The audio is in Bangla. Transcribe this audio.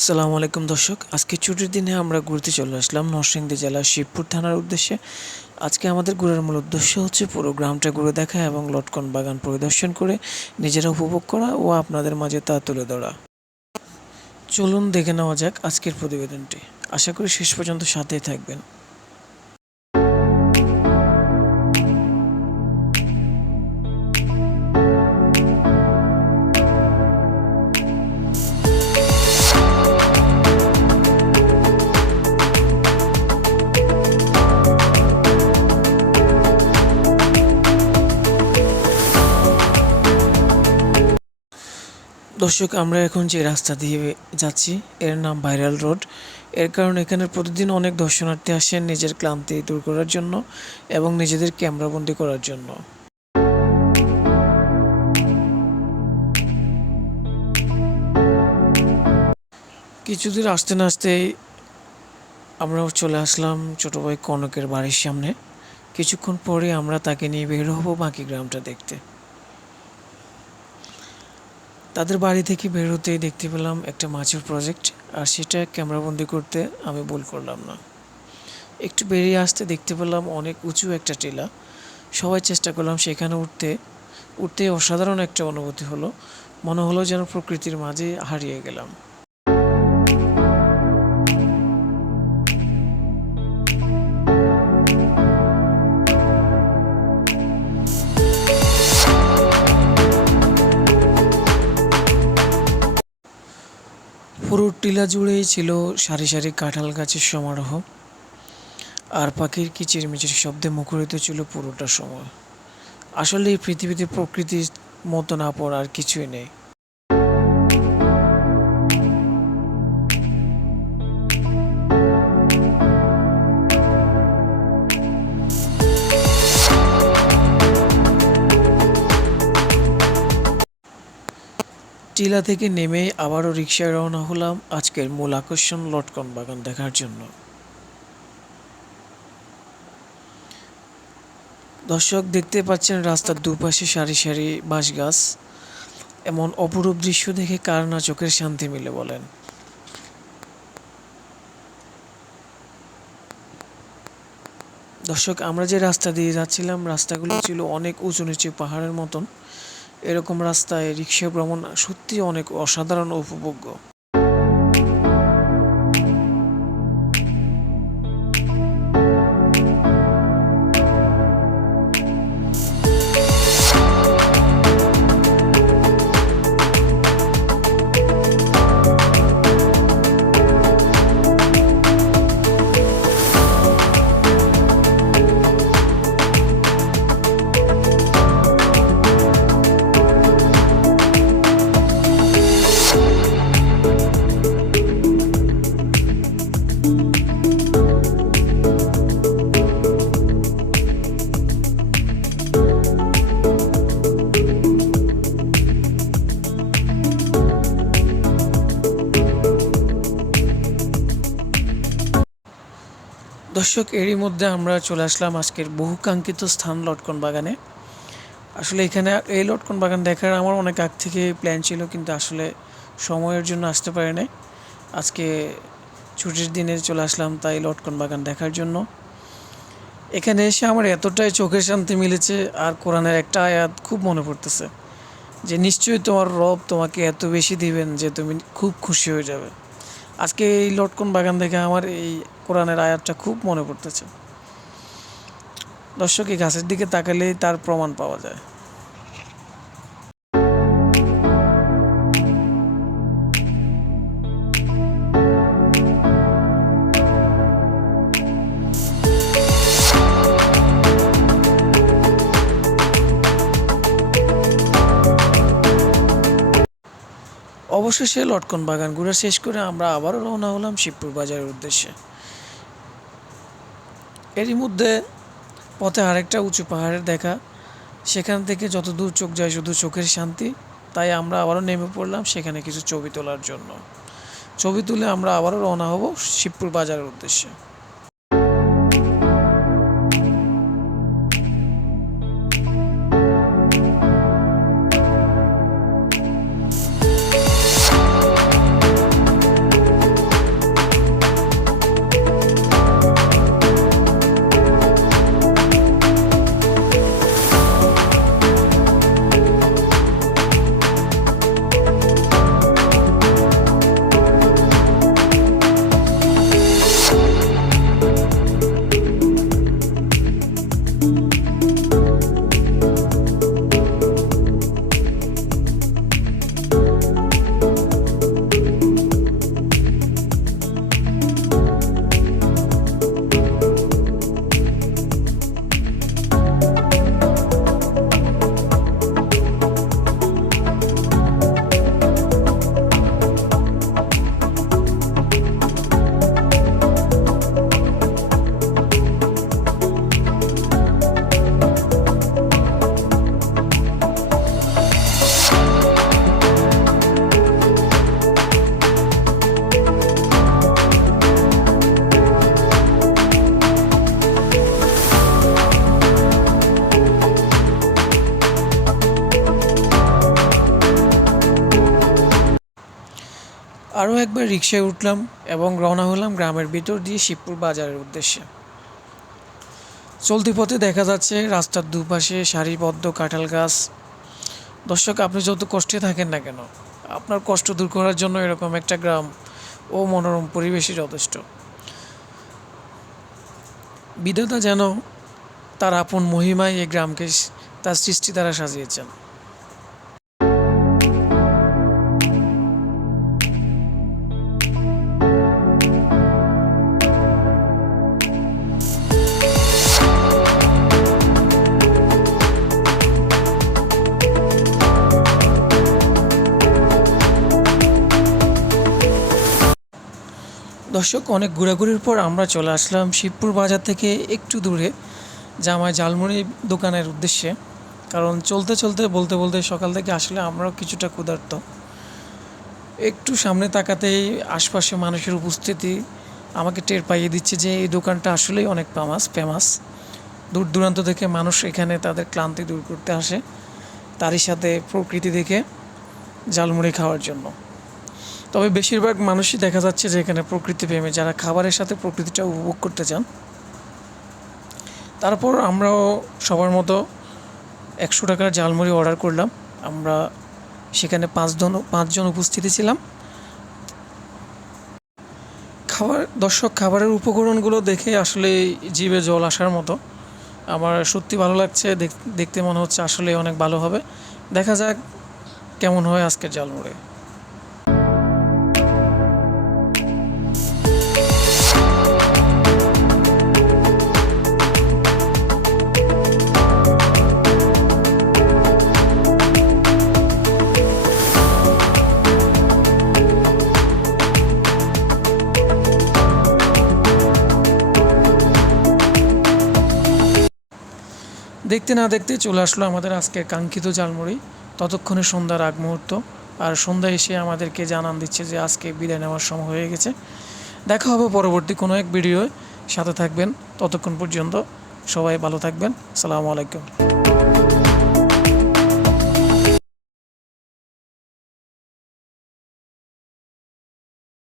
আসসালামু আলাইকুম দর্শক। আজকে ছুটির দিনে আমরা ঘুরতে চলে আসলাম নরসিংদী জেলার শিবপুর থানার উদ্দেশ্যে। আজকে আমাদের ঘোরার মূল উদ্দেশ্য হচ্ছে পুরো গ্রামটা ঘুরে দেখা এবং লটকন বাগান পরিদর্শন করে নিজেরা উপভোগ করা ও আপনাদের মাঝে তা তুলে ধরা। চলুন দেখে নেওয়া যাক আজকের প্রতিবেদনটি। আশা করি শেষ পর্যন্ত সাথেই থাকবেন। দর্শক, আমরা এখন যে রাস্তা দিয়ে যাচ্ছি, এর নাম ভাইরাল রোড। এর কারণ এখানে প্রতিদিন অনেক দর্শনার্থী আসেন নিজের ক্লান্তি দূর করার জন্য এবং নিজেদের ক্যামেরাবন্দি করার জন্য। কিছুদূর আসতে না আসতেই আমরা চলে আসলাম ছোট ভাই কনকের বাড়ির সামনে। কিছুক্ষণ পরে আমরা তাকে নিয়ে বের হব বাকি গ্রামটা দেখতে। তাদের বাড়ি থেকে বেরোতেই দেখতে পেলাম একটা মাছের প্রজেক্ট আর সেটা ক্যামেরাবন্দি করতে আমি ভুল করলাম না। একটু বেরিয়ে আসতে দেখতে পেলাম অনেক উঁচু একটা টিলা। সবাই চেষ্টা করলাম সেখানে উঠতে। উঠতে অসাধারণ একটা অনুভূতি হলো। মনে হলো যেন প্রকৃতির মাঝে হারিয়ে গেলাম। পুরো টিলা জুড়েই ছিল সারি সারি কাঁঠাল গাছের সমারোহ। আর পাখির কিচিরমিচির শব্দে মুখরিত ছিল পুরোটা সময়। আসলে এই পৃথিবীতে প্রকৃতির মতো না পড় আর কিছুই নেই। টিলা থেকে নেমে আবারও রিক্সায় রওনা হলাম আজকের মূল আকর্ষণ লটকন বাগান দেখার জন্য। দর্শক, দেখতে পাচ্ছেন রাস্তার দুপাশে সারি সারি বাঁশ গাছ এমন অপরূপ দৃশ্য দেখে কার না চোখের শান্তি মিলে বলেন। দর্শক, আমরা যে রাস্তা দিয়ে যাচ্ছিলাম, রাস্তাগুলো ছিল অনেক উঁচু নিচু পাহাড়ের মতন। এরকম রাস্তায় রিক্সা ভ্রমণ সত্যি অনেক অসাধারণ উপভোগ্য। দর্শক, এরই মধ্যে আমরা চলে আসলাম আজকের বহুকাঙ্ক্ষিত স্থান লটকন বাগানে। আসলে এখানে এই লটকন বাগান দেখার আমার অনেক আগ থেকে প্ল্যান ছিল, কিন্তু আসলে সময়ের জন্য আসতে পারি নাই। আজকে ছুটির দিনে চলে আসলাম তাই লটকন বাগান দেখার জন্য। এখানে এসে আমার এতটাই চোখের শান্তি মিলেছে আর কোরআনের একটা আয়াত খুব মনে পড়তেছে যে, নিশ্চয়ই তোমার রব তোমাকে এত বেশি দিবেন যে তুমি খুব খুশি হয়ে যাবে। আজকে এই লটকন বাগান দেখে আমার এই কোরআনের আয়াতটা খুব মনে পড়তেছে। দর্শক, এই গাছের দিকে তাকালেই তার প্রমাণ পাওয়া যায়। অবশেষে লটকন বাগান ঘুরে শেষ করে আমরা আবারও রওনা হলাম শিবপুর বাজারের উদ্দেশ্যে। এরই মধ্যে পথে আরেকটা উঁচু পাহাড়ের দেখা। সেখান থেকে যত দূর চোখ যায় শুধু চোখের শান্তি। তাই আমরা আবারও নেমে পড়লাম সেখানে কিছু ছবি তোলার জন্য। ছবি তুলে আমরা আবারও রওনা হব শিবপুর বাজারের উদ্দেশ্যে। আরও রিক্সায় উঠলাম এবং রওনা হলাম গ্রামের ভিতর দিয়ে শিবপুর বাজারের উদ্দেশ্যে। চলতি পথে দেখা যাচ্ছে রাস্তার দুপাশে সারিবদ্ধ কাঁঠাল গাছ। দর্শক, আপনি যত কষ্টে থাকেন না কেন, আপনার কষ্ট দূর করার জন্য এরকম একটা গ্রাম ও মনোরম পরিবেশই যথেষ্ট। বিধাতা যেন তার আপন মহিমায় এই গ্রামকে তার সৃষ্টি দ্বারা সাজিয়েছেন। দর্শক, অনেক ঘোরাঘুরির পর আমরা চলে আসলাম শিবপুর বাজার থেকে একটু দূরে, জামাই ঝালমুড়ি দোকানের উদ্দেশ্যে। কারণ চলতে চলতে, বলতে বলতে সকাল থেকে আসলে আমরাও কিছুটা ক্ষুধার্ত। একটু সামনে তাকাতেই আশপাশে মানুষের উপস্থিতি আমাকে টের পাইয়ে দিচ্ছে যে এই দোকানটা আসলেই অনেক ফেমাস ফেমাস দূর দূরান্ত থেকে মানুষ এখানে তাদের ক্লান্তি দূর করতে আসে, তারই সাথে প্রকৃতি দেখে ঝালমুড়ি খাওয়ার জন্য। তবে বেশিরভাগ মানুষই দেখা যাচ্ছে যে এখানে প্রকৃতি প্রেমী যারা খাবারের সাথে প্রকৃতিটা উপভোগ করতে চান। তারপর আমরাও সবার মতো একশো টাকার ঝালমুড়ি অর্ডার করলাম। আমরা সেখানে পাঁচজন পাঁচজন উপস্থিতি ছিলাম। খাবার, দর্শক, খাবারের উপকরণগুলো দেখে আসলে জীবে জল আসার মতো। আমার সত্যি ভালো লাগছে, দেখ- দেখতে মনে হচ্ছে আসলে অনেক ভালো হবে। দেখা যাক কেমন হয় আজকের ঝালমুড়ি। দেখতে না দেখতে চলে আসলো আমাদের আজকের কাঙ্ক্ষিত জালমুড়ি ততক্ষণে সন্ধ্যার আগ মুহূর্ত। আর সন্ধ্যা এসে আমাদেরকে জানান দিচ্ছে যে আজকে বিদায় নেওয়ার সময় হয়ে গেছে। দেখা হবে পরবর্তী কোনো এক ভিডিওয়। সাথে থাকবেন। ততক্ষণ পর্যন্ত সবাই ভালো থাকবেন। সালামু আলাইকুম।